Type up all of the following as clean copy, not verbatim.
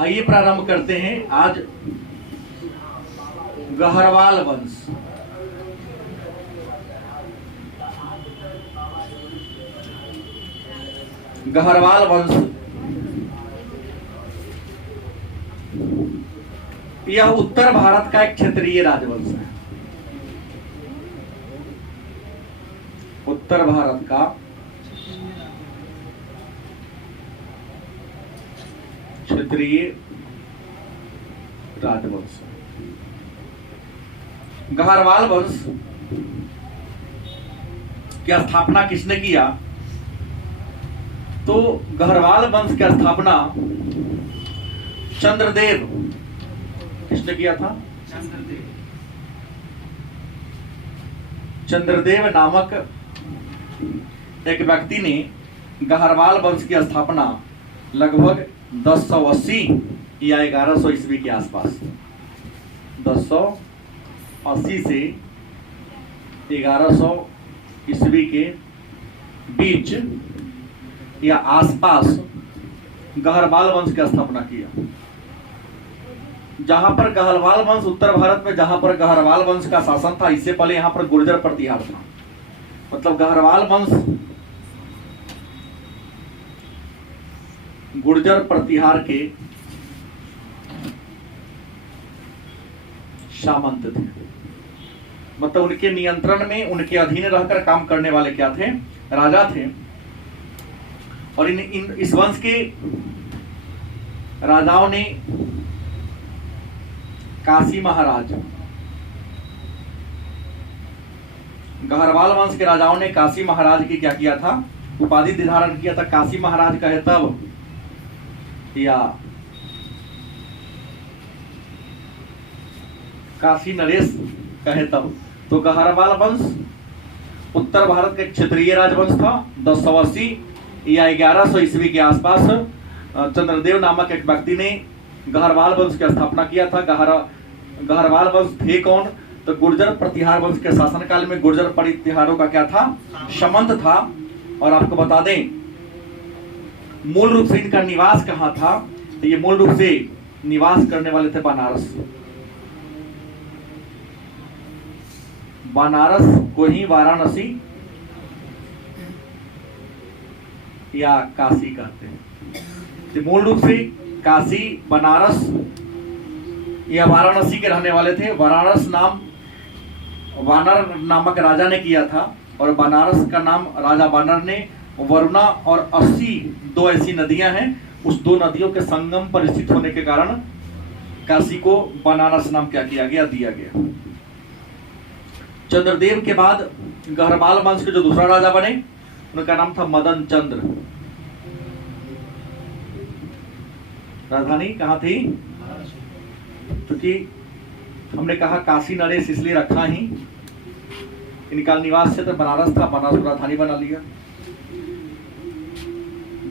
आइए प्रारंभ करते हैं आज गहरवाल वंश। गहरवाल वंश यह उत्तर भारत का एक क्षेत्रीय राजवंश है। उत्तर भारत का क्षेत्रीय राजवंश। गहरवाल वंश की स्थापना किसने किया? तो गहरवाल वंश की स्थापना चंद्रदेव किसने किया था? चंद्रदेव नामक एक व्यक्ति ने गहरवाल वंश की स्थापना लगभग 1080 या 1100 ईस्वी के आसपास, 1080 से 1100 ईस्वी के बीच या आसपास गहरवाल वंश की स्थापना किया। जहां पर गहरवाल वंश उत्तर भारत में जहां पर गहरवाल वंश का शासन था, इससे पहले यहां पर गुर्जर प्रतिहार था। मतलब गहरवाल वंश गुर्जर प्रतिहार के सामंत थे। मतलब उनके नियंत्रण में, उनके अधीन रहकर काम करने वाले क्या थे? राजा थे। और इस वंश के राजाओं ने काशी महाराज, गहरवाल वंश के राजाओं ने काशी महाराज की क्या किया था? उपाधि निर्धारण किया था। काशी महाराज कहे तब या काशी नरेश कहे तब। तो गहरवाल वंश उत्तर भारत का क्षेत्रीय राजवंश था। 1080 या 1100 ईस्वी के आसपास चंद्रदेव नामक एक व्यक्ति ने गहरवाल वंश की स्थापना किया था। गहरवाल वंश थे कौन? तो गुर्जर प्रतिहार वंश के शासनकाल में गुर्जर प्रतिहारों का क्या था? संबंध था। और आपको बता दें मूल रूप से इनका निवास कहाँ था? तो ये मूल रूप से निवास करने वाले थे बनारस। बनारस को ही वाराणसी या काशी कहते हैं। तो मूल रूप से काशी, बनारस या वाराणसी के रहने वाले थे। वाराणस नाम वानर नामक राजा ने किया था और बनारस का नाम राजा वानर ने। वरुणा और 80 दो ऐसी नदियां हैं, उस दो नदियों के संगम पर स्थित होने के कारण काशी को बनारस नाम क्या किया गया? दिया गया। चंद्रदेव के बाद गहरवाल वंश के जो दूसरा राजा बने उनका नाम था मदन चंद्र। राजधानी कहाँ थी? क्योंकि हमने कहा काशी नरेश इसलिए रखा ही, इनका निवास क्षेत्र बनारस था, बनारस को राजधानी बना लिया।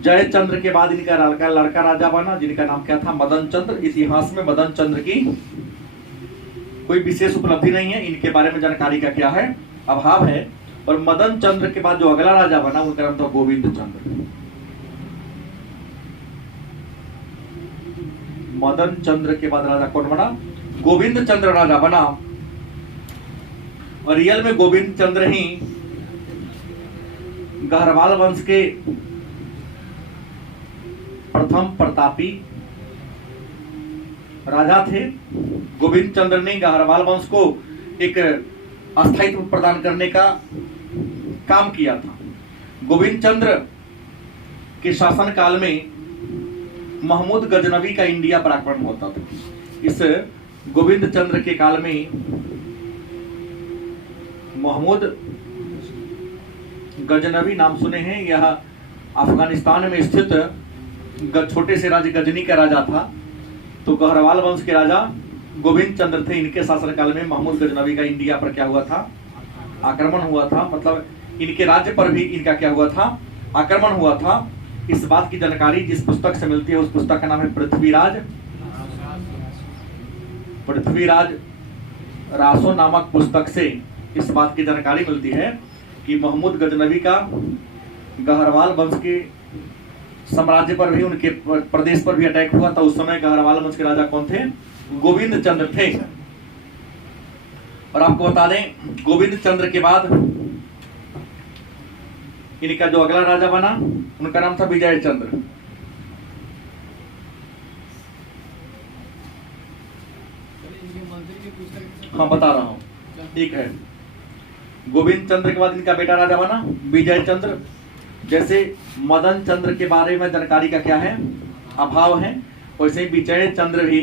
जयचंद्र के बाद इनका लड़का राजा बना जिनका नाम क्या था? मदन चंद्र। इतिहास में मदन चंद्र की कोई विशेष उपलब्धि नहीं है, इनके बारे में जानकारी का क्या है? अभाव है। और मदन चंद्र के बाद जो अगला राजा बना उनका नाम था गोविंद चंद्र। मदन चंद्र के बाद राजा कौन बना? गोविंद चंद्र राजा बना। और रियल में गोविंद चंद्र ही गहरवाल वंश के प्रथम प्रतापी राजा थे। गोविंद चंद्र ने गहरवाल वंश को एक अस्थायित्व प्रदान करने का काम किया था। गोविंद चंद्र के शासन काल में महमूद गजनवी का इंडिया पर आक्रमण होता था। इस गोविंद चंद्र के काल में महमूद गजनवी नाम सुने हैं, यह अफगानिस्तान में स्थित छोटे से राज्य गजनी का राजा था। तो गहरवाल वंश के राजा गोविंद चंद्र थे। इनके शासनकाल में महमूद गजनवी का इंडिया पर क्या हुआ था? आक्रमण हुआ था। मतलब इनके राज्य पर भी इनका क्या हुआ था? आक्रमण हुआ था। इस बात की जानकारी जिस पुस्तक से मिलती है उस पुस्तक का नाम है पृथ्वीराज रासो नामक पुस्तक से इस बात की जानकारी मिलती है कि महमूद गजनवी का गहरवाल वंश के साम्राज्य पर भी, उनके प्रदेश पर भी अटैक हुआ था। उस समय गहरवाल वंश के राजा कौन थे? गोविंद चंद्र थे। और आपको बता दें, गोविंद चंद्र के बाद इनका जो अगला राजा बना उनका नाम था विजय चंद्र। हाँ बता रहा हूं, ठीक है। गोविंद चंद्र के बाद इनका बेटा राजा बना विजय चंद्र। जैसे मदन चंद्र के बारे में जानकारी का क्या है, अभाव है, वैसे ही विजय चंद्र भी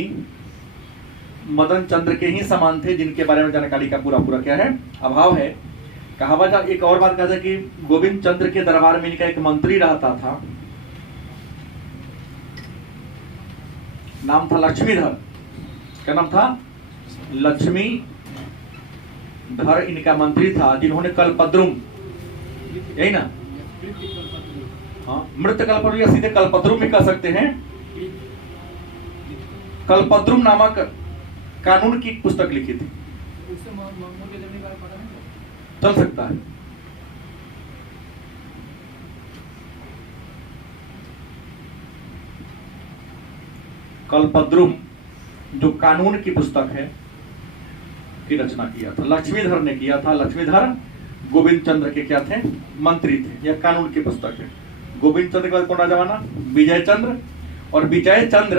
मदन चंद्र के ही समान थे, जिनके बारे में जानकारी का पूरा पूरा क्या है, अभाव है। कहावत एक और बात कहता है कि गोविंद चंद्र के दरबार में इनका एक मंत्री रहता था, नाम था लक्ष्मीधर। क्या नाम था? लक्ष्मीधर इनका मंत्री था, जिन्होंने कल्पद्रुम, यही ना, हाँ, मृत कल्पद्रुम या सीधे कल्पद्रुम भी कह सकते हैं। कल्पद्रुम नामक कानून की पुस्तक लिखी थी। चल सकता है। कल्पद्रुम जो कानून की पुस्तक है की रचना किया था, लक्ष्मीधर ने किया था। लक्ष्मीधर गोविंद चंद्र के क्या थे? मंत्री थे। यह कानून की पुस्तक है। गोविंद चंद्र के बाद कौन राजा बना? विजय चंद्र। और विजय चंद्र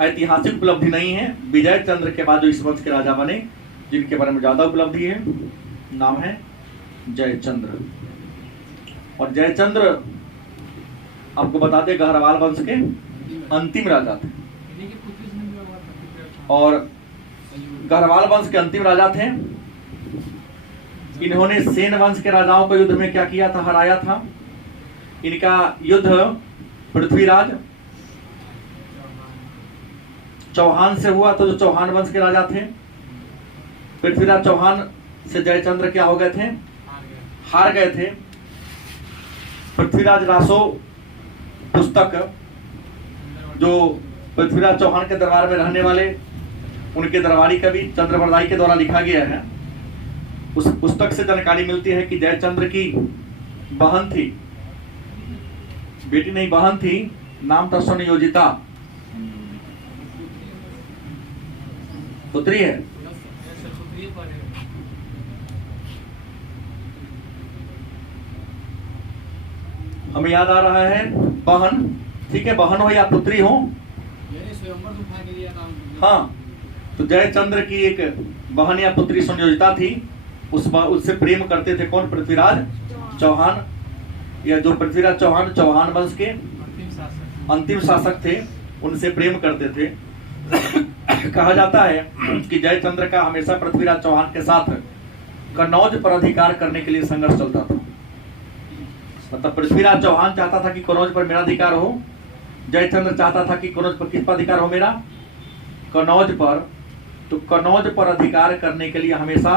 ऐतिहासिक उपलब्धि नहीं है। विजय चंद्र के बाद जो इस वंश के राजा बने, जिनके बारे में ज्यादा उपलब्धि है, नाम है जयचंद्र। और जयचंद्र आपको बता दें गहरवाल वंश के अंतिम राजा थे। और गहरवाल वंश के अंतिम राजा थे। इन्होंने सेन वंश के राजाओं को युद्ध में क्या किया था? हराया था। इनका युद्ध पृथ्वीराज चौहान से हुआ, तो जो चौहान वंश के राजा थे, पृथ्वीराज चौहान से जयचंद्र क्या हो गए थे? हार गए थे। पृथ्वीराज रासो पुस्तक जो पृथ्वीराज चौहान के दरबार में रहने वाले उनके दरबारी कवि चंद्रवरदाई के द्वारा लिखा गया है। उस पुस्तक से जानकारी मिलती है कि जयचंद्र की बहन थी, बेटी नहीं बहन थी, नाम था सुनियोजिता। पुत्री है। हमें याद आ रहा है बहन, ठीक है, बहन हो या पुत्री हो, हाँ, तो जयचंद्र की एक बहन या पुत्री सुनियोजिता थी। उससे प्रेम करते थे कौन? पृथ्वीराज चौहान, या जो पृथ्वीराज चौहान चौहान वंश के अंतिम शासक थे, उनसे प्रेम करते थे। कहा जाता है कि जयचंद्र का हमेशा पृथ्वीराज चौहान के साथ कन्नौज पर अधिकार करने के लिए संघर्ष चलता था। मतलब पृथ्वीराज चौहान चाहता था कि कन्नौज पर मेरा अधिकार हो, जयचंद्र चाहता था कि कन्नौज पर किस पर अधिकार हो? मेरा कन्नौज पर। तो कन्नौज पर अधिकार करने के लिए हमेशा,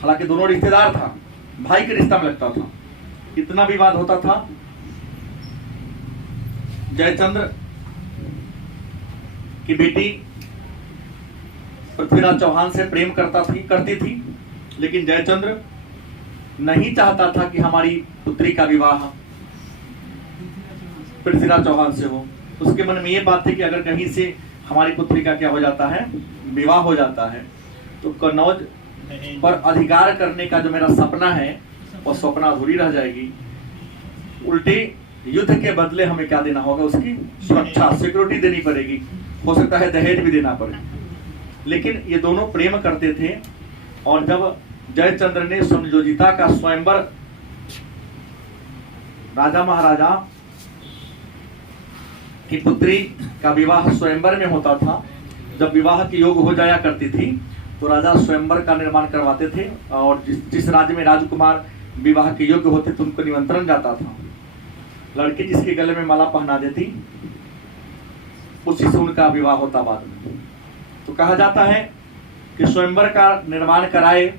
हालांकि दोनों रिश्तेदार था, भाई के रिश्ता में लगता था, इतना विवाद होता था। जयचंद्र की बेटी पृथ्वीराज चौहान से प्रेम करती थी, लेकिन जयचंद्र नहीं चाहता था कि हमारी पुत्री का विवाह पृथ्वीराज चौहान से हो। उसके मन में ये बात थी कि अगर कहीं से हमारी पुत्री का क्या हो जाता है, विवाह हो जाता है, तो कन्नौज पर अधिकार करने का जो मेरा सपना है वो सपना अधूरी रह जाएगी। उल्टे युद्ध के बदले हमें क्या देना होगा? उसकी सुरक्षा, सिक्योरिटी देनी पड़ेगी, हो सकता है दहेज भी देना पड़े। लेकिन ये दोनों प्रेम करते थे, और जब जयचंद्र ने सुनियोजिता का स्वयंवर, राजा महाराजा की पुत्री का विवाह स्वयंवर में होता था, जब विवाह के योग हो जाया करती थी तो राजा स्वयंवर का निर्माण करवाते थे, और जिस राज्य में राजकुमार विवाह के योग्य होते थे उनको निमंत्रण जाता था। लड़की जिसके गले में माला पहना देती, उसी से उनका विवाह होता बाद में। तो कहा जाता है कि स्वयंवर का निर्माण कराए,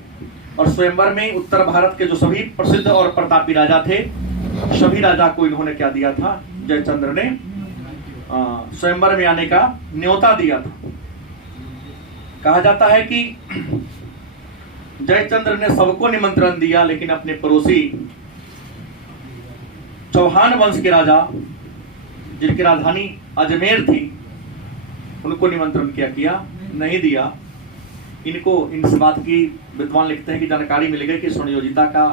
और स्वयंवर में उत्तर भारत के जो सभी प्रसिद्ध और प्रतापी राजा थे, सभी राजा को इन्होंने क्या दिया था? जयचंद्र ने स्वयंवर में आने का न्योता दिया था। कहा जाता है कि जयचंद्र ने सबको निमंत्रण दिया, लेकिन अपने पड़ोसी चौहान वंश के राजा जिनकी राजधानी अजमेर थी, उनको निमंत्रण किया नहीं दिया। इनको इस बात की विद्वान लिखते हैं कि जानकारी मिल गई कि सुनियोजिता का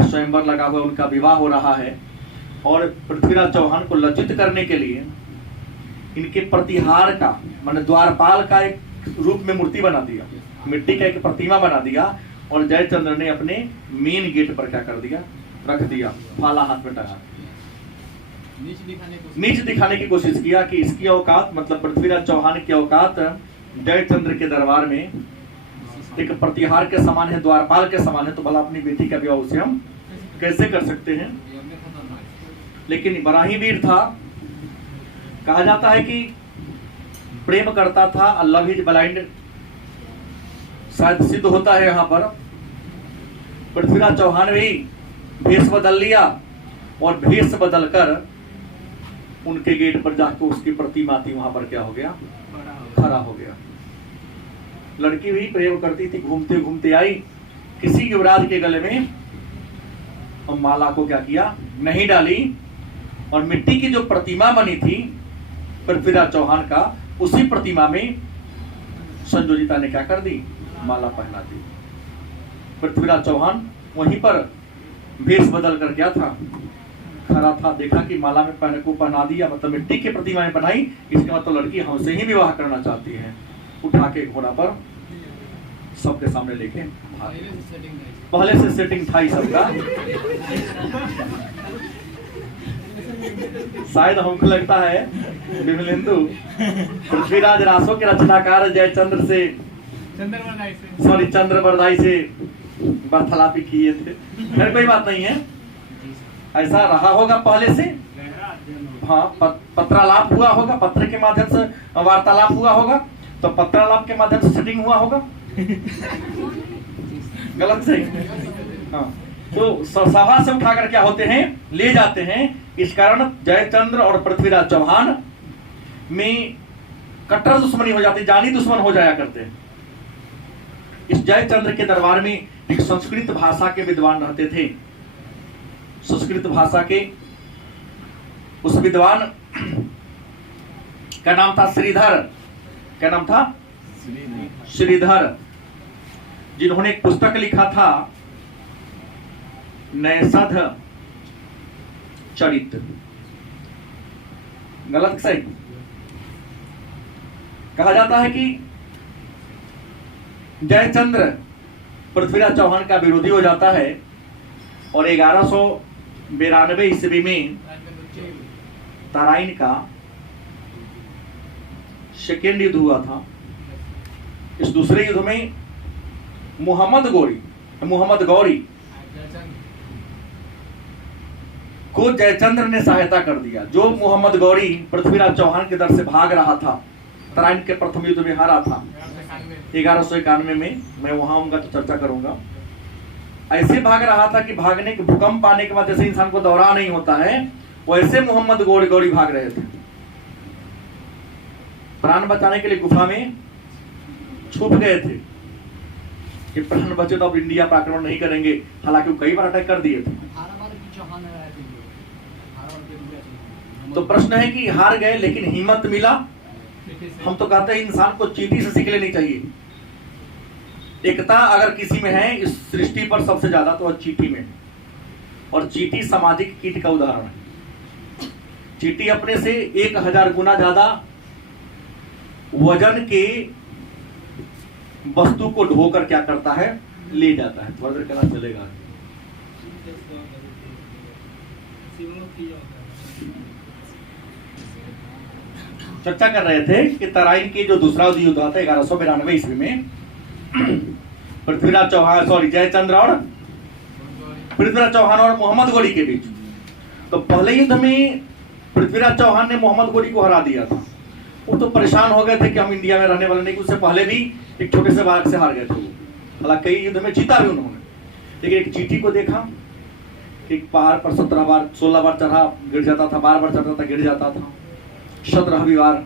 स्वयंवर लगा हुआ, उनका विवाह हो रहा है, और पृथ्वीराज चौहान को लज्जित करने के लिए इनके प्रतिहार का माने द्वारपाल का एक रूप में मूर्ति बना दिया, मिट्टी का एक प्रतिमा बना दिया, और जयचंद्र ने अपने मेन गेट पर क्या कर दिया, रख दिया, फाला हाथ में टंगा, नीच दिखाने की कोशिश किया कि इसकी औकात, मतलब पृथ्वीराज चौहान की औकात जयचंद्र के दरबार में एक प्रतिहार के समान है, द्वारपाल के समान है, तो भला अपनी बेटी का विवाह उसे हम कैसे कर सकते हैं। लेकिन बड़ा ही वीर था। कहा जाता है कि प्रेम करता था, लव इज ब्लाइंड शायद सिद्ध होता है यहाँ पर। पृथ्वीराज चौहान भी भेष बदल लिया, और भेष बदलकर उनके गेट पर जाकर उसकी प्रतिमा थी, वहां पर क्या हो गया, खड़ा हो गया। लड़की भी प्रेम करती थी, घूमते घूमते आई, किसी युवराज के गले में और माला को क्या किया, नहीं डाली, और मिट्टी की जो प्रतिमा बनी थी पृथ्वीराज चौहान का, उसी प्रतिमा में संयोजिता ने क्या कर दी, माला पहना दी। पृथ्वीराज चौहान वहीं पर भेष बदल कर क्या था, खड़ा था, देखा कि माला में पहना दिया, मतलब मिट्टी की प्रतिमा में बनाई, इसका मतलब लड़की हमसे ही विवाह करना चाहती है। उठा के घोड़ा पर सबके सामने लेके पहले से सेटिंग था ही सबका। शायद हमको लगता है विमलेंदु पृथ्वीराज रासो के रचनाकार जयचंद्र से चंद्रबरदाई से वार्तालाप किए थे। फिर कोई बात नहीं है, ऐसा रहा होगा पहले से। हाँ, पत्रालाप हुआ होगा, पत्र के माध्यम से वार्तालाप हुआ होगा, तो पत्रालाप के माध्यम से सेटिंग हुआ होगा। गलत सही। हाँ, तो सभा से उठाकर क्या होते हैं, ले जाते हैं। इस कारण जयचंद्र और पृथ्वीराज चौहान में कट्टर दुश्मनी हो जाती, जानी दुश्मन हो जाया करते हैं। इस जयचंद्र के दरबार में एक संस्कृत भाषा के विद्वान रहते थे। संस्कृत भाषा के उस विद्वान का नाम था श्रीधर। क्या नाम था, श्रीधर, जिन्होंने एक पुस्तक लिखा था नैषध चरित। गलत सही। कहा जाता है कि जयचंद्र पृथ्वीराज चौहान का विरोधी हो जाता है, और 1192 ईस्वी में तराइन का सेकेंड युद्ध हुआ था। इस दूसरे युद्ध में मोहम्मद गौरी को जयचंद्र ने सहायता कर दिया। जो मोहम्मद गौरी पृथ्वीराज चौहान के दर से भाग रहा था, तराइन के प्रथम युद्ध में हारा था 1191 में, मैं वहां आऊंगा तो चर्चा करूंगा। ऐसे भाग रहा था कि भागने के भूकंप आने के बाद जैसे इंसान को दौरा नहीं होता है, वैसे मोहम्मद गौरी भाग रहे थे। प्राण बचाने के लिए गुफा में छुप गए थे कि प्राण बचे तो अब इंडिया पर आक्रमण नहीं करेंगे, हालांकि वो कई बार अटैक कर दिए थे। तो प्रश्न है कि हार गए लेकिन हिम्मत मिला। हम तो कहते हैं इंसान को चींटी से सीख लेनी चाहिए। एकता अगर किसी में है इस सृष्टि पर सबसे ज्यादा, तो चींटी में। और चींटी सामाजिक कीट का उदाहरण है। चींटी अपने से 1000 गुना ज्यादा वजन के वस्तु को ढोकर क्या करता है, ले जाता है। थोड़ा देर कहना चलेगा। चर्चा कर रहे थे कि तराइन के जो दूसरा युद्ध हुआ था 1192 ईस्वी में, जयचंद्र और पृथ्वीराज चौहान और मोहम्मद गौरी के बीच। तो पहले युद्ध में पृथ्वीराज चौहान ने मोहम्मद गौरी को हरा दिया था। वो तो परेशान हो गए थे कि हम इंडिया में रहने वाले नहीं। उससे पहले भी एक छोटे से बालक से हार गए थे वो। हालांकि कई युद्ध में जीता भी उन्होंने, लेकिन एक चींटी को देखा, एक पहाड़ पर 17 बार 16 बार चढ़ा, गिर जाता था, 12 बार चढ़ता था, गिर जाता था। 17वीं बार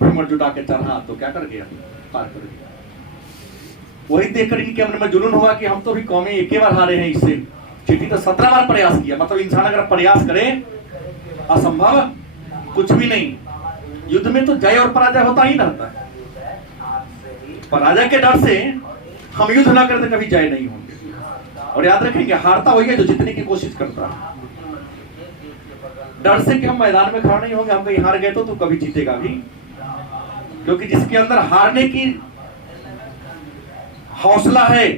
हिम्मत जुटा के चढ़ा तो क्या कर गया, पार कर गया। वही देखकर इनके मन में जुनून हुआ कि हम तो भी कौमें एक बार हारे हैं इससे, चींटी तो 17 बार प्रयास किया। मतलब इंसान अगर प्रयास करे, असंभव कुछ भी नहीं। युद्ध में तो जय और पराजय होता ही रहता है। पराजय के डर से हम युद्ध ना करते कभी जय नहीं होंगे। और याद रखेंगे, हारता वही है जो जीतने की कोशिश करता है। डर से कि हम मैदान में खड़ा नहीं होंगे, हम कहीं हार गए तो कभी जीतेगा भी। क्योंकि जिसके अंदर हारने की हौसला है,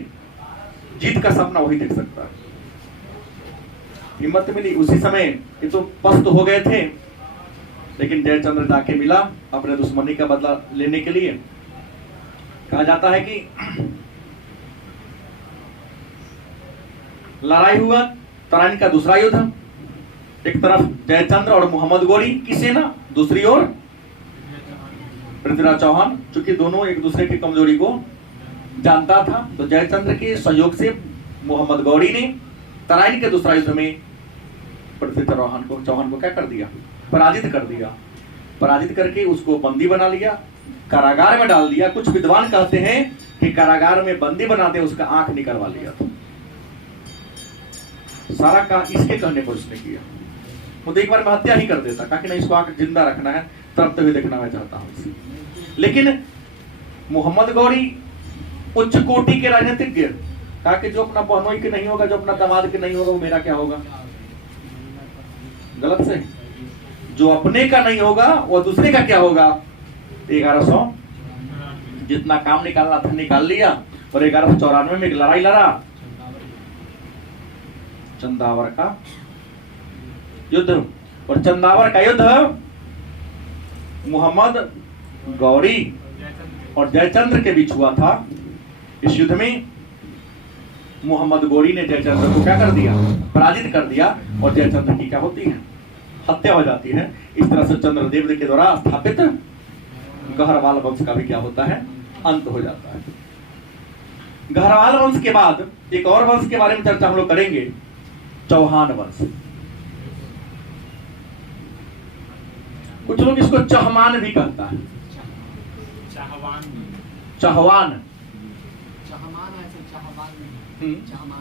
जीत का सपना वही देख सकता है। हिम्मत मिली उसी समय। ये तो पस्त हो गए थे, लेकिन जयचंद्र जाके मिला अपने दुश्मनी का बदला लेने के लिए। कहा जाता है कि लड़ाई हुआ तराइन का दूसरा युद्ध। एक तरफ जयचंद्र और मोहम्मद गोरी की सेना, दूसरी ओर पृथ्वीराज चौहान। चूंकि दोनों एक दूसरे की कमजोरी को जानता था, तो जयचंद्र के सहयोग से मोहम्मद गौरी ने तराइन के दूसरा युद्ध में पृथ्वीराज चौहान को क्या कर दिया? पराजित कर दिया। पराजित करके उसको बंदी बना लिया, कारागार में डाल दिया। कुछ विद्वान कहते हैं कि कारागार में बंदी बनाते उसका आंख निकलवा लिया था। सारा काम इसके कहने पर उसने किया। वो तो एक बार में हत्या ही कर देता, कहा कि नहीं, इसको आंख जिंदा रखना है, तड़पते हुए देखना मैं चाहता हूं। लेकिन मोहम्मद गौरी उच्च कोटि के राजनीतिज्ञ, कहा कि जो अपना बहनोई के नहीं होगा, जो अपना दामाद के नहीं होगा, वो मेरा क्या होगा? गलत से जो अपने का नहीं होगा वो दूसरे का क्या होगा? 1100 जितना काम निकालना था निकाल लिया। और 1194 में एक लड़ाई लड़ा, चंदावर का युद्ध। और चंदावर का युद्ध मोहम्मद गौरी और जयचंद्र के बीच हुआ था। इस युद्ध में मोहम्मद गौरी ने जयचंद्र को क्या कर दिया? पराजित कर दिया। और जयचंद्र की क्या होती है? हत्या हो जाती है। इस तरह से चंद्रदेव के द्वारा स्थापित गहरवाल वंश का भी क्या होता है? अंत हो जाता है। गहरवाल वंश के बाद एक और वंश के बारे में चर्चा हम लोग करेंगे, चौहान वंश। कुछ लोग इसको चहमान भी कहता है। चहवान,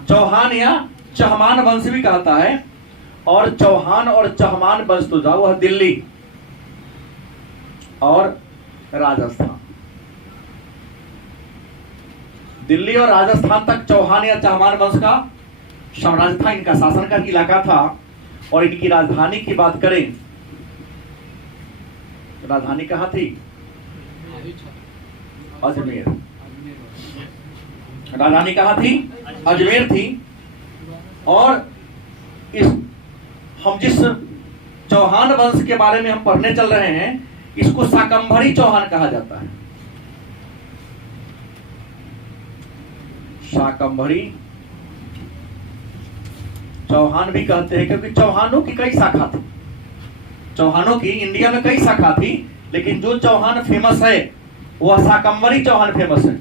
चौहान या चहमान वंश भी कहता है। और चौहान और चहमान वंश तो जाओ वह दिल्ली और राजस्थान, दिल्ली और राजस्थान तक चौहान या चहमान वंश का साम्राज्य था। इनका शासन का इलाका था। और इनकी राजधानी की बात करें, राजधानी कहां थी? अजमेर। राजधानी कहां थी? अजमेर थी। और इस हम जिस चौहान वंश के बारे में हम पढ़ने चल रहे हैं, इसको शाकंभरी चौहान कहा जाता है। शाकंभरी चौहान भी कहते हैं, क्योंकि चौहानों की कई शाखा थी। चौहानों की इंडिया में कई शाखा थी, लेकिन जो चौहान फेमस है वह शाकंभरी चौहान फेमस है।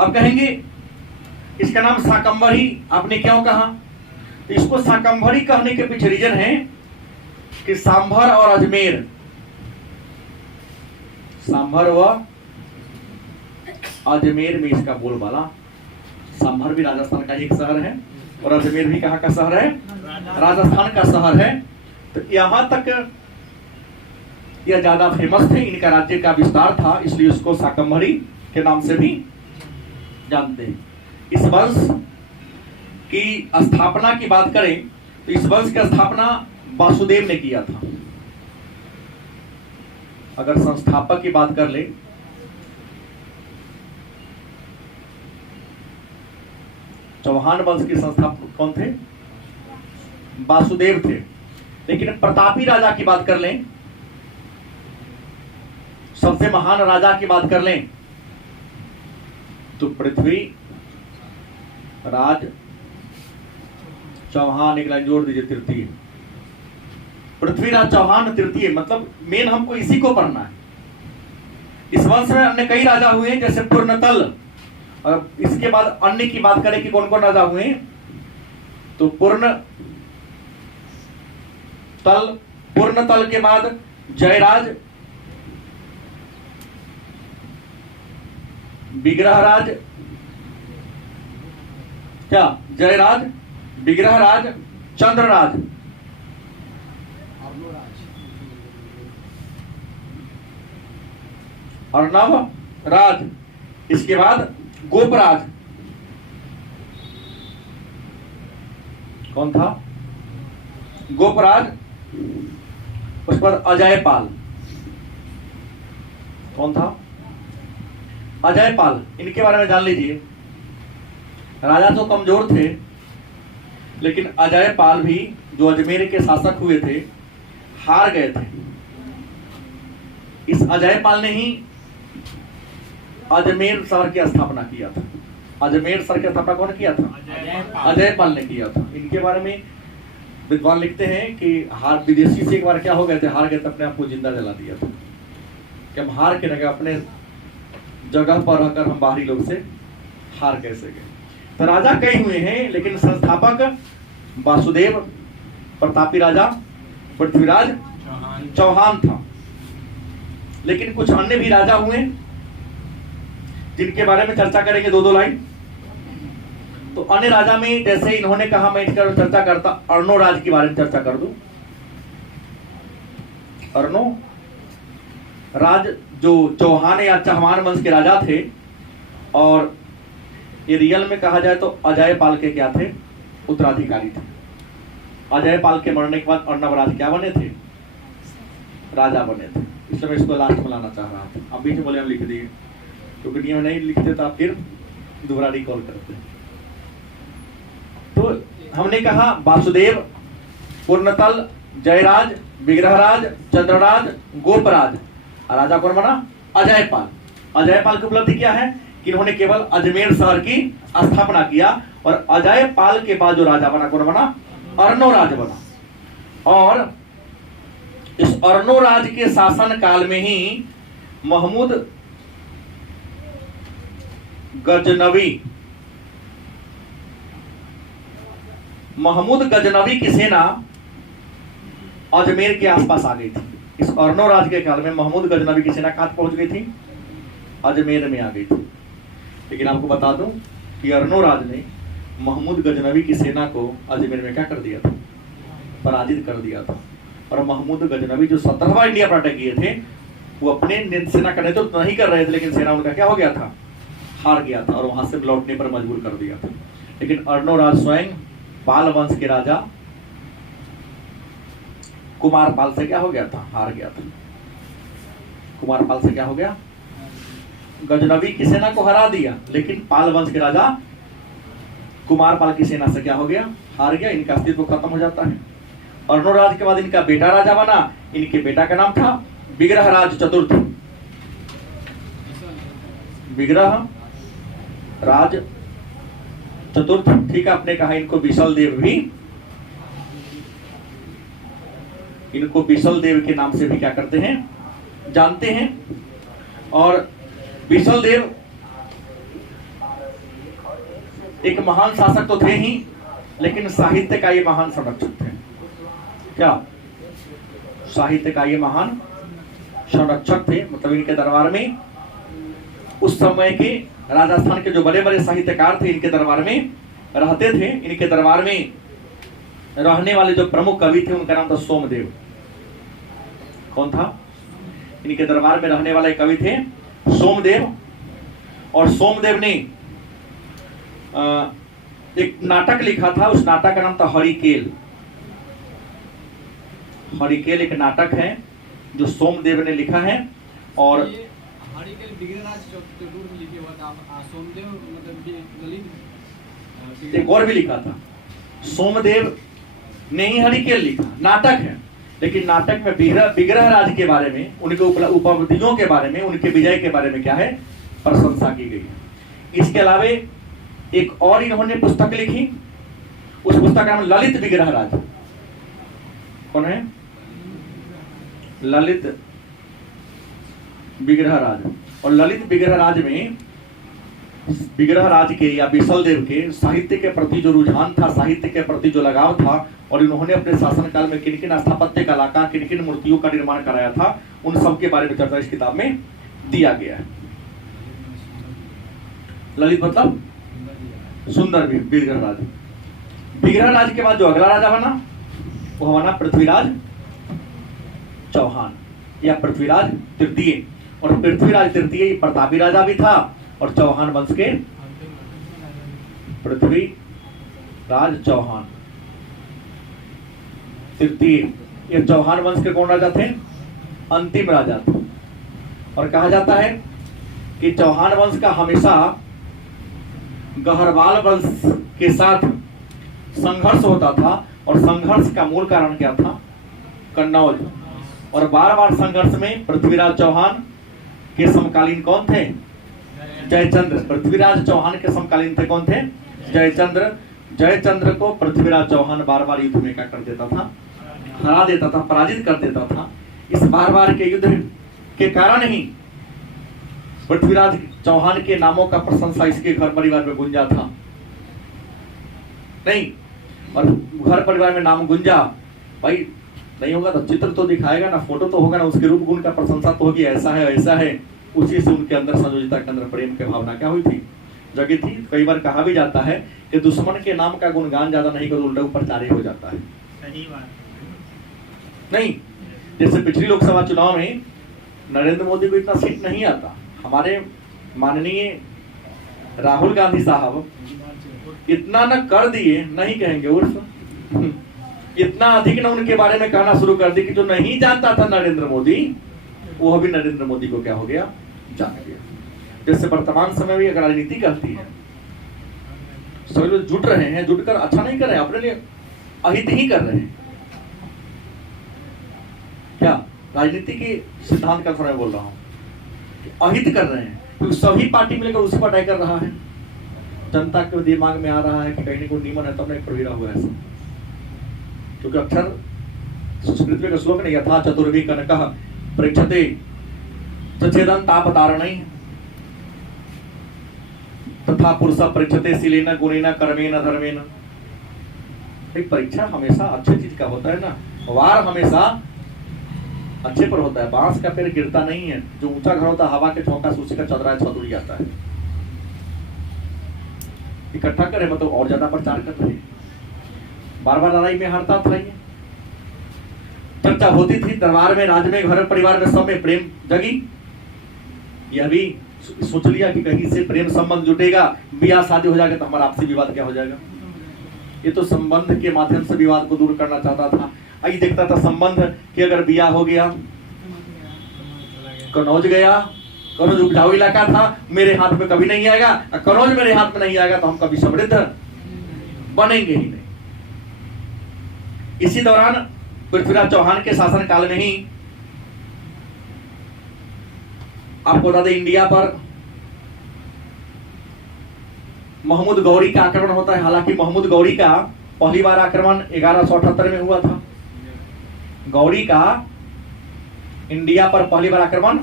अब कहेंगे इसका नाम शाकंभरी आपने क्यों कहा? इसको शाकंभरी कहने के पीछे रीजन है कि सांभर और अजमेर, सांभर व अजमेर में इसका बोलबाला। सांभर भी राजस्थान का एक शहर है और अजमेर भी कहां का शहर है? राजस्थान का शहर है। तो यहां तक यह ज्यादा फेमस थे, इनका राज्य का विस्तार था, इसलिए उसको शाकंभरी के नाम से भी जानते हैं। इस वंश की स्थापना की बात करें तो इस वंश की स्थापना वासुदेव ने किया था। अगर संस्थापक की बात कर ले, चौहान वंश के संस्थापक कौन थे? वासुदेव थे। लेकिन प्रतापी राजा की बात कर लें, सबसे महान राजा की बात कर लें, तो पृथ्वी राज चौहान, एक लाइन जोड़ दीजिए, तृतीय। पृथ्वीराज चौहान तृतीय, मतलब मेन हमको इसी को पढ़ना है। इस वंश में अन्य कई राजा हुए, जैसे पूर्णतल। और इसके बाद अन्य की बात करें कि कौन कौन राजा हुए, तो पूर्णतल के बाद जयराज, विग्रहराज, क्या? जयराज, विग्रहराज, चंद्रराज, अर्णव राज, इसके बाद गोपराज, कौन था? गोपराज, उस पर अजयपाल, कौन था? अजयपाल। इनके बारे में जान लीजिए। राजा तो कमजोर थे, लेकिन अजयपाल भी जो अजमेर के शासक हुए थे हार गए थे। इस अजयपाल ने ही अजमेर शहर की स्थापना किया था। अजमेर शहर की स्थापना कौन किया था? अजयपाल ने किया था। इनके बारे में विद्वान लिखते हैं कि हार विदेशी से एक बार क्या हो गए थे, हार गए थे, अपने आप को जिंदा जला दिया था कि हम हार के न गए, अपने जगह पर रहकर हम बाहरी लोग से हार कैसे गए। तो राजा कई हुए हैं, लेकिन संस्थापक वासुदेव प्रतापी राजा पृथ्वीराज चौहान था। लेकिन कुछ अन्य भी राजा हुए जिनके बारे में चर्चा करेंगे, दो लाइन। तो अन्य राजा में जैसे इन्होंने कहा, मैं इसका चर्चा करता अर्णो राज के बारे में चर्चा कर दूं। अर्णो राज जो चौहान या चहमान वंश के राजा थे, और ये रियल में कहा जाए तो अजयपाल के क्या थे? उत्तराधिकारी थे। अजयपाल के मरने के बाद अर्णव राज क्या बने थे? राजा बने थे। इसलिए मैं इसको लास्ट में लाना चाह रहा था। अब बीच में बोले हम लिख दिए, तो वीडियो में नहीं लिखते तो आप फिर दोबारा रिकॉल करते। तो हमने कहा वासुदेव, पूर्णतल, जयराज, विग्रहराज, चंद्रराज, गोपराज। राजा कौन बना? अजयपाल। अजयपाल की उपलब्धि क्या है कि इन्होंने केवल अजमेर शहर की स्थापना किया, और अजयपाल के बाद जो राजा बना, कौन बना? अर्णो राज बना। और इस अर्णो राज के शासन काल में ही महमूद गजनवी की सेना अजमेर के आसपास आ गई थी। इस अर्णो राज के काल में महमूद गजनवी की सेना कहां पहुंच गई थी? अजमेर में आ गई थी। लेकिन आपको बता दूं कि अर्णो राज ने महमूद गजनवी की सेना को अजमेर में क्या कर दिया था? पराजित कर दिया था। और महमूद गजनवी जो 17वां इंडिया अटैक किए थे, वो अपने सेना का नेतृत्व तो नहीं कर रहे थे, लेकिन सेना उनका क्या हो गया था? हार गया था, और वहां से लौटने पर मजबूर कर दिया था। लेकिन अर्णो राज स्वयं पाल वंश के राजा कुमारपाल से क्या हो गया था? हार गया था। कुमारपाल से क्या हो गया? गजनवी की सेना को हरा दिया, लेकिन पाल वंश के राजा कुमारपाल की सेना से क्या हो गया? हार गया। इनका अस्तित्व खत्म हो जाता है। अर्णो राज के बाद इनका बेटा राजा बना। इनके बेटा का नाम था विग्रहराज चतुर्थ। विग्रह राज चतुर्थ, ठीक है। आपने कहा इनको बिसल देव भी, इनको बिसल देव के नाम से भी क्या करते हैं? जानते हैं। और बिसल देव एक महान शासक तो थे ही, लेकिन साहित्य का ये महान संरक्षक थे। क्या? साहित्य का ये महान संरक्षक थे। मतलब इनके दरबार में उस समय के राजस्थान के जो बड़े बड़े साहित्यकार थे, इनके दरबार में रहते थे। इनके दरबार में रहने वाले जो प्रमुख कवि थे, उनका नाम था सोमदेव। कौन था? इनके दरबार में रहने वाले कवि थे सोमदेव। और सोमदेव ने एक नाटक लिखा था। उस नाटक का नाम था हरिकेल। हरिकेल एक नाटक है जो सोमदेव ने लिखा है। और हरिकेल विग्रहराज चतुर्थ में लिखे हुआ था। सोमदेव मतलब ललित एक और भी लिखा था। सोमदेव ने ही हरिकेल लिखा। नाटक है, लेकिन नाटक में विग्रहराज के बारे में, उनके उपलब्धियों के बारे में, उनके विजय के बारे में क्या है? प्रशंसा की गई है। इसके अलावा एक और इन्होंने पुस्तक लिखी। उस पुस्तक का नाम ललित विग्रहराज। कौन है? ललित विग्रहराज। और ललित विग्रहराज में विग्रहराज के या बिसल देव के साहित्य के प्रति जो रुझान था, साहित्य के प्रति जो लगाव था, और इन्होंने अपने शासनकाल में किन किन स्थापत्य कला का, किन किन मूर्तियों का निर्माण कराया था, उन सब के बारे में चर्चा इस किताब में दिया गया है। ललित मतलब सुंदर भी विग्रह राज। विग्रह राज के बाद जो अगला राजा बना वो बना पृथ्वीराज चौहान या पृथ्वीराज तृतीय। और पृथ्वीराज तृतीय प्रतापी राजा भी था और चौहान वंश के पृथ्वीराज चौहान तृतीय, ये चौहान वंश के कौन राजा थे? अंतिम राजा थे। और कहा जाता है कि चौहान वंश का हमेशा गहरवाल वंश के साथ संघर्ष होता था और संघर्ष का मूल कारण क्या था? कन्नौज। और बार बार संघर्ष में पृथ्वीराज चौहान के समकालीन कौन थे? जयचंद्र। पृथ्वीराज चौहान के समकालीन थे कौन थे? जयचंद्र। जयचंद्र को पृथ्वीराज चौहान बार बार युद्ध में क्या कर देता था? हरा देता था, पराजित कर देता था। इस बार बार के युद्ध के कारण ही पृथ्वीराज चौहान के नामों का प्रशंसा इसके घर परिवार में गुंजा था नहीं। और घर परिवार में नाम गुंजा, भाई नहीं होगा तो चित्र तो दिखाएगा ना, फोटो तो होगा ना, उसके रूप गुण का प्रशंसा तो होगी, ऐसा है ऐसा है। उसी से उनके अंदर संयोजिता के अंदर प्रेम की भावना क्या हुई थी? जगी थी। कई बार कहा भी जाता है कि दुश्मन के नाम का गुणगान ज्यादा नहीं कर उल्टा प्रचार हो जाता है। सही बात नहीं, जैसे पिछली लोकसभा चुनाव में नरेंद्र मोदी को इतना सीट नहीं आता, हमारे माननीय राहुल गांधी साहब इतना न कर दिए, नहीं कहेंगे उर्फ इतना अधिक न उनके बारे में कहना शुरू कर दी कि जो नहीं जानता था नरेंद्र मोदी वो अभी नरेंद्र मोदी को क्या हो गया? जान गया। जैसे वर्तमान समय में अगर राजनीति कहती है, सभी लोग जुट रहे हैं, जुटकर अच्छा नहीं कर रहे हैं, अपने लिए अहित ही कर रहे हैं। क्या राजनीति के सिद्धांत का मैं बोल रहा हूं, अहित कर रहे हैं, क्योंकि सभी पार्टी मिलकर उसी पर अटैक कर रहा है। जनता के दिमाग में आ रहा है कि कहीं कोई नियमन है तब नहीं प्रवीरा हुआ ऐसा, क्योंकि अक्षर संस्कृत में श्लोक नहीं, यथा चतुर्भी कनकः परीक्षते सचेदन तापतारणै तथा पुरुष परीक्षते शीलेन गुणेन कर्मेण धर्मेण। एक परीक्षा हमेशा अच्छी चीज का होता है ना, वार हमेशा अच्छे पर होता है। बांस का पेड़ गिरता नहीं है, जो ऊंचा घर होता है हवा के झोंका से उसी का चदरा छत उड़ जाता है। इकट्ठा करे मतलब और ज्यादा प्रचार कर रहे हैं, बार बार लड़ाई में हारता था। ये चर्चा होती थी दरबार में, राज में, घर परिवार में, सब में प्रेम जगी। यह भी सोच लिया कि कहीं से प्रेम संबंध जुटेगा, ब्याह शादी हो जाएगा तो हमारा आपसी विवाद क्या हो जाएगा। ये तो संबंध के माध्यम से विवाद को दूर करना चाहता था। आई देखता था संबंध कि अगर ब्याह हो गया, कनौज गया, कनौज उपजाऊ इलाका था, मेरे हाथ में कभी नहीं आएगा, कनौज मेरे हाथ में नहीं आएगा तो हम कभी समृद्ध बनेंगे ही नहीं। इसी दौरान पृथ्वीराज चौहान के शासन काल में ही आपको बता दें इंडिया पर महमूद गौरी का आक्रमण होता है। हालांकि महमूद गौरी का पहली बार आक्रमण 1178 में हुआ था। गौरी का इंडिया पर पहली बार आक्रमण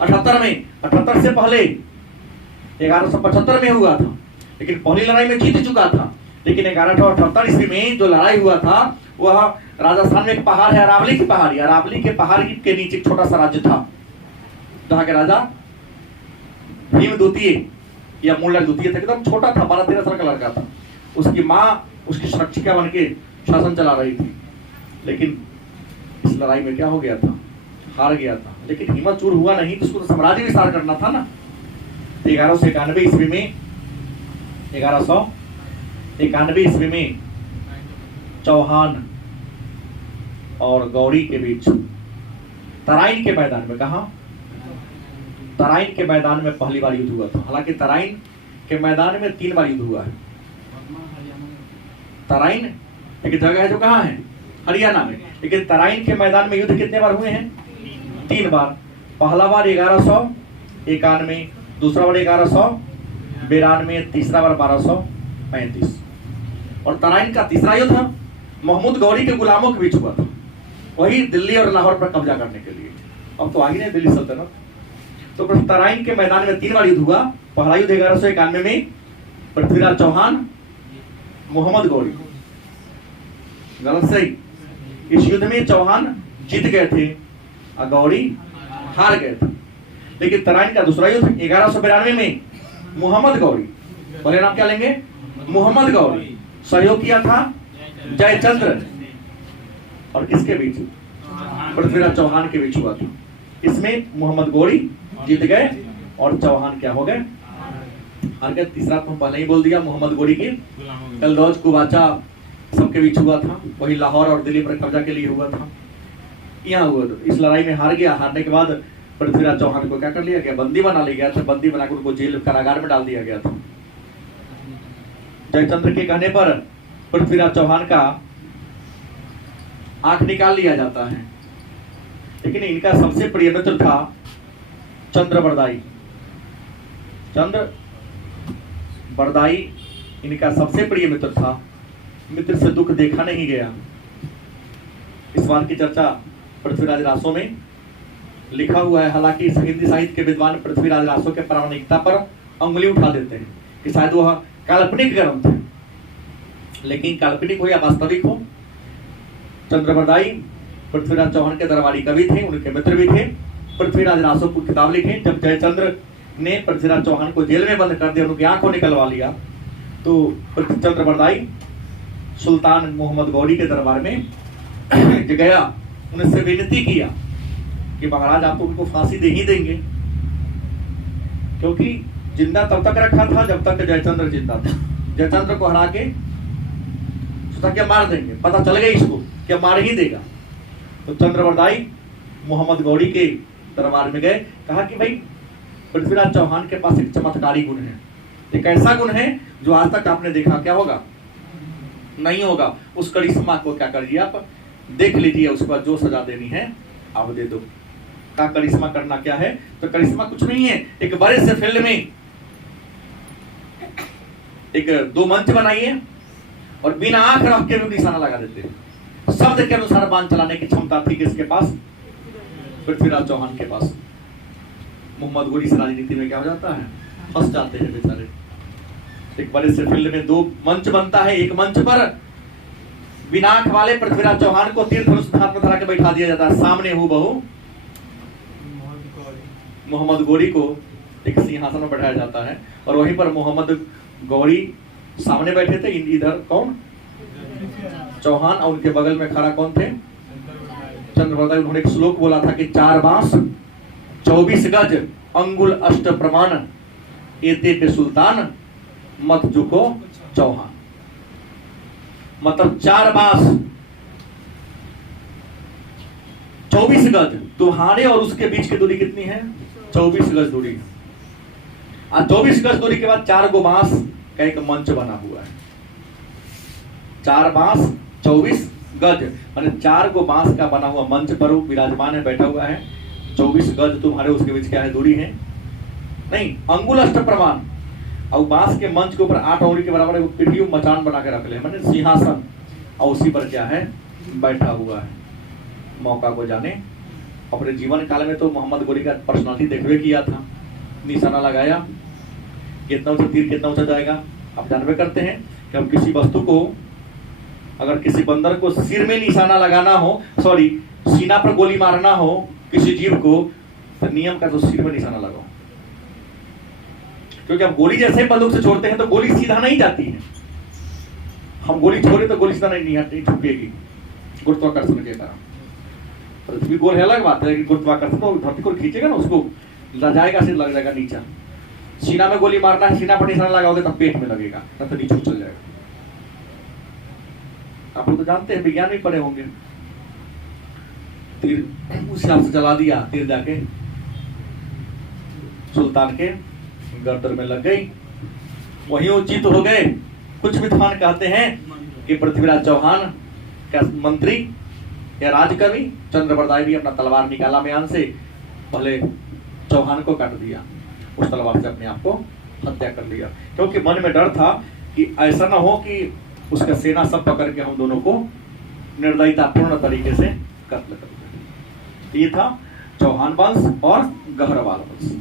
78 में, 78 से पहले 1175 में हुआ था, लेकिन पहली लड़ाई में जीत चुका था। लेकिन 1178 ईस्वी में जो लड़ाई हुआ था वह राजस्थान में एक पहाड़ है, अरावली की पहाड़ी। अरावली के पहाड़ के नीचे एक छोटा सा राज्य था, जहाँ के राजा भीम द्वितीय या मूलराज द्वितीय था, एकदम छोटा था, 12-13 साल का लड़का था। उसकी माँ उसकी सुरक्षिका बन के शासन चला रही थी। लेकिन इस लड़ाई में क्या हो गया था? हार गया था। लेकिन हिम्मत चूर हुआ नहीं, तो उसको साम्राज्य विस्तार करना था ना। 1191 ईस्वी में 1191 ईस्वी में चौहान और गौरी के बीच तराइन के मैदान में, कहा तराइन के मैदान में पहली बार युद्ध हुआ था। हालांकि तराइन के मैदान में 3 बार युद्ध हुआ है। तराइन एक जगह है जो कहाँ है? हरियाणा में। लेकिन तराइन के मैदान में युद्ध कितने बार हुए हैं? 3 बार। पहला बार 1191, दूसरा बार 1192, तीसरा बार 1235। और तराइन का तीसरा युद्ध महमूद गौरी के गुलामों के बीच हुआ था, वही दिल्ली और लाहौर पर कब्जा करने के लिए। अब तो आ ही नहीं दिल्ली सल्तनत। तो तराइन के मैदान में 3 बार युद्ध हुआ। पहला युद्ध 1191 में पृथ्वीराज चौहान मोहम्मद गौरी, गलत सही। इस युद्ध में चौहान जीत गए थे और गौरी हार गए थे। लेकिन तराइन का दूसरा युद्ध 1192 में मोहम्मद गौरी, पहले नाम क्या लेंगे? मोहम्मद गौरी, सहयोग किया था जयचंद्र, और किसके बीच? पृथ्वीराज चौहान के बीच हुआ था। इसमें मोहम्मद गौरी जीत गए और चौहान क्या हो गए? हार गए। तीसरा तो पहले ही बोल दिया, मोहम्मद गौरी की कलरौज कुवाचा सबके बीच हुआ था, वही लाहौर और दिल्ली पर कब्जा के लिए हुआ था। यहाँ हुआ था, इस लड़ाई में हार गया। हारने के बाद पृथ्वीराज चौहान को क्या कर लिया गया? बंदी बना लिया गया था। बंदी बनाकर उनको जेल कारागार में डाल दिया गया था। जयचंद्र के कहने पर पृथ्वीराज चौहान का आंख निकाल लिया जाता है, लेकिन इनका सबसे प्रिय मित्र था चंद्रबरदाई। चंद्रबरदाई इनका सबसे प्रिय मित्र था। मित्र से दुख देखा नहीं गया। इस बात की चर्चा पृथ्वीराज रासो में लिखा हुआ है। हालांकि हिंदी साहित्य के विद्वान पृथ्वीराज रासो के प्रामाणिकता पर उंगली उठा देते हैं कि शायद वह काल्पनिक ग्रंथ है, लेकिन काल्पनिक हो या वास्तविक हो, चंद्रबरदाई पृथ्वीराज चौहान के दरबारी कवि थे, उनके मित्र भी थे। पृथ्वीराज रासो को किताब लिखे। जब जयचंद्र ने पृथ्वीराज चौहान को जेल में बंद कर दिया, उनकी आंखों निकलवा लिया, तो चंद्रबरदाई सुल्तान मोहम्मद गौरी के दरबार में गया, उनसे विनती किया कि महाराज आप उनको फांसी दे ही देंगे, क्योंकि जिंदा तब तक रखा था जब तक जयचंद्र जिंदा था। जयचंद्र को हरा के सोचा क्या मार देंगे, पता चल गया इसको क्या मार ही देगा। तो चंद्रबरदाई मोहम्मद गौरी के दरबार में गए, कहा कि भाई पृथ्वीराज चौहान के पास एक चमत्कारी गुण है, एक ऐसा गुण है जो आज तक आपने देखा, क्या होगा? नहीं होगा। उस करिश्मा को क्या करिए आप देख लीजिए, उसके बाद जो सजा देनी है आप दे दो। का करिश्मा करना क्या है? तो करिश्मा कुछ नहीं है, एक बड़े से फील्ड में एक दो मंच बनाइए और बिना आंख रख के भी निशाना लगा देते हैं। शब्द के अनुसार बाण चलाने की क्षमता थी किसके पास? पृथ्वीराज चौहान के पास। मोहम्मद गौरी से राजनीति में क्या हो जाता है? फंस जाते हैं बेचारे। एक बड़े से फील्ड में दो मंच बनता है, एक मंच पर बिना आंख वाले पृथ्वीराज चौहान को तीर धनुष हाथ में धरा के बैठा दिया जाता है। सामने हूबहू मोहम्मद गौरी को एक सिंहासन में बैठाया जाता है, और वहीं पर मोहम्मद गौरी सामने बैठे थे। इधर कौन? चौहान, और उनके बगल में खड़ा कौन थे? चंद्रबरदाई। उन्होंने एक श्लोक बोला था कि 4 बांस 24 गज अंगुल अष्ट प्रमाण, एते पे सुल्तान मत झुको चौहान। मतलब 4 बांस 24 गज, तुम्हारे और उसके बीच की दूरी कितनी है? 24 गज दूरी। और 24 गज दूरी के बाद 4 गो बांस का एक मंच बना हुआ है। 4 बांस 24 गज, माने 4 गो बांस का बना हुआ मंच पर विराजमान है, बैठा हुआ है। 24 गज तुम्हारे उसके बीच क्या है? दूरी है नहीं, अंगुल अष्ट प्रमाण। और बांस के मंच के ऊपर 8 अंगुली के बराबर पृथ्वी मचान बना के रख ले, माने सिंहासन, और उसी पर क्या है? बैठा हुआ है। मौका को जाने। अपने जीवन काल में तो मोहम्मद गौरी का पर्सनालिटी देखबे किया था। निशाना लगाया, कितना ऊंचा तीर कितना ऊंचा जाएगा आप जानबे करते हैं कि हम किसी वस्तु को, अगर किसी बंदर को सिर में निशाना लगाना हो, सॉरी सीना पर गोली मारना हो किसी जीव को, तो नियम का तो सिर में निशाना लगाओ, क्योंकि हम गोली जैसे बंदूक से छोड़ते हैं तो गोली सीधा नहीं जाती है। हम गोली छोड़े तो गोली सीधा नहीं छुपेगी, गुरुत्वाकर्षण के कारण। पृथ्वी गोल है अलग बात है, लेकिन गुरुत्वाकर्षण तो धरती को खींचेगा ना, उसको जाएगा, सिर लग जाएगा नीचा। सीना में गोली मारना है, सीना पर निशाना लगाओगे तब पेट में लगेगा, न तो नीचे चल जाएगा। आप लोग तो जानते हैं, विज्ञान में पढ़े होंगे। तीर उस हिसाब से चला दिया, तीर जाके सुल्तान के गर्दन में लग गई, वही उचित हो गए। कुछ विद्वान कहते हैं कि पृथ्वीराज चौहान का मंत्री या राजकवि चंद्रबरदाई भी अपना तलवार निकाला म्यान से, पहले चौहान को काट दिया, उस तलवार से अपने आप को हत्या कर लिया, क्योंकि मन में डर था कि ऐसा ना हो कि उसका सेना सब पकड़ के हम दोनों को निर्दयतापूर्ण तरीके से कत्ल कर दे। ये था चौहान वंश और गहरवाल वंश।